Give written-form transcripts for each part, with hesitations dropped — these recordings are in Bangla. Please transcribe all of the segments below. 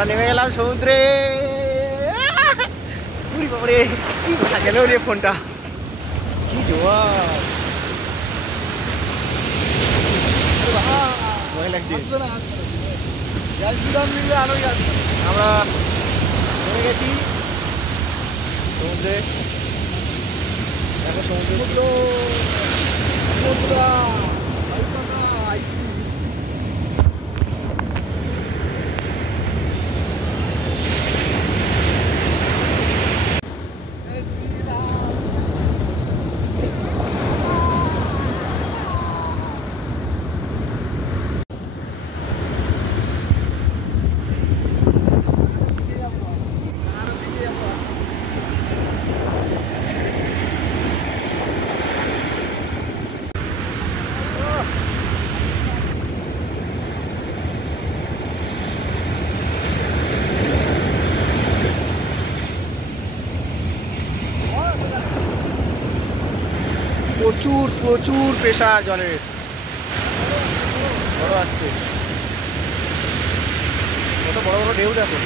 আমরা নেমে গেলাম সমুদ্রে। বাবারে কি কথা গেল রে ফোনটা, কি জোয়ার, ভয় লাগছে। আমরা নেমে গেছি সমুদ্রে, দেখো সমুদ্র প্রচুর প্রচুর প্রেসার জলের, বড় আসছে, কত বড় বড় ঢেউ দেখো।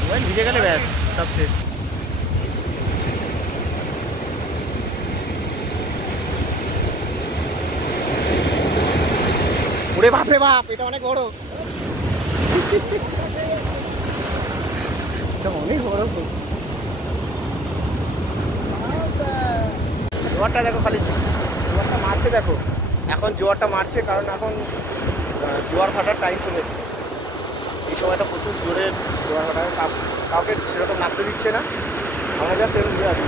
মোবাইল ভিজে গেলে ব্যাস সব শেষ। ওরে বাপ রে বাপ, এটা অনেক বড়, এটা অনেক বড়। জোয়ারটা দেখো, খালি জোয়ারটা মারছে দেখো, এখন জোয়ারটা মারছে কারণ এখন জোয়ার ভাটার টাইম চলে এসেছে। এই সময়টা প্রচুর জোরে জোয়ার ভাটা, কাউকে সেরকম নামতে দিচ্ছে না, আমরা যা তেল দিয়ে আসি।